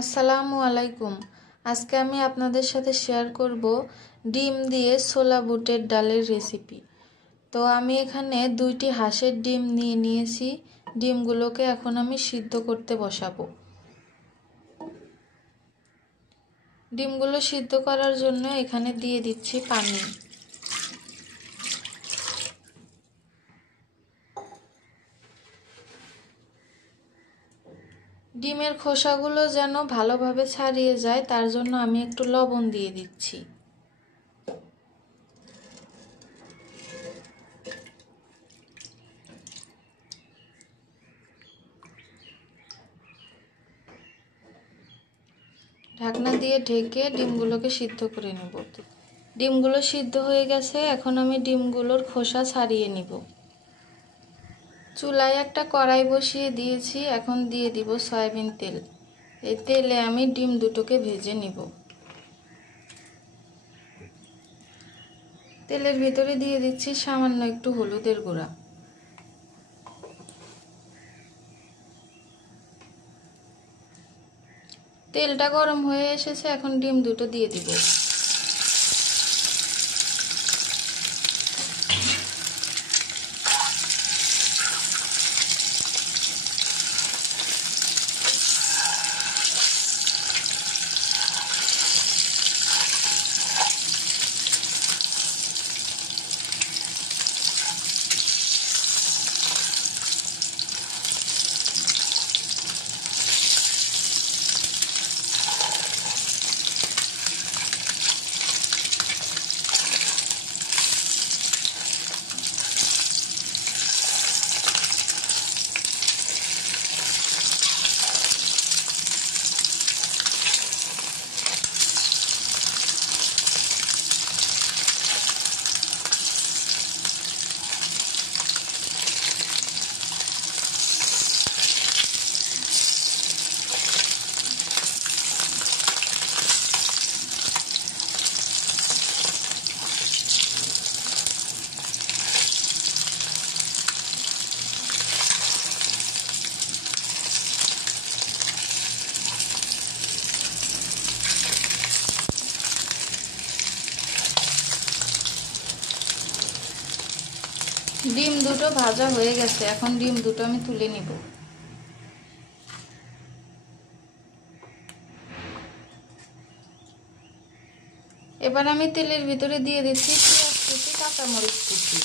আসসালামু আলাইকুম। আজকে আমি আপনাদের সাথে শেয়ার করব ডিম দিয়ে ছোলা বুটের ডালের রেসিপি। তো আমি এখানে 2টি হাঁসের ডিম নিয়ে নিয়েছি। ডিমগুলোকে এখন আমি সিদ্ধ করতে বসাবো। ডিমগুলো সিদ্ধ করার জন্য এখানে দিয়ে দিচ্ছি পানি। ডিমের খোসাগুলো যেন ভালোভাবে ছাড়িয়ে যায় তার জন্য আমি একটু লবণ দিয়ে দিচ্ছি। ঢাকনা দিয়ে ঢেকে ডিমগুলোকে সিদ্ধ করে নেব। ডিমগুলো সিদ্ধ হয়ে গেছে, এখন আমি ডিমগুলোর খোসা ছাড়িয়ে নিব। চুলায় একটা কড়াই বসিয়ে দিয়েছি, এখন দিয়ে দিব সয়াবিন তেল। এই তেলে আমি ডিম দুটোকে ভেজে নিব। তেলের ভিতরে দিয়ে দিচ্ছি সামান্য একটু হলুদের গুঁড়া। তেলটা গরম হয়ে এসেছে, এখন ডিম দুটো দিয়ে দিব। ডিম দুটো ভাজা হয়ে গেছে, এখন ডিম দুটো আমি তুলে নিব। এবার আমি তেলের ভিতরে দিয়ে দিচ্ছি পেঁয়াজ কুচি, কাঁচামরিচ কুচি।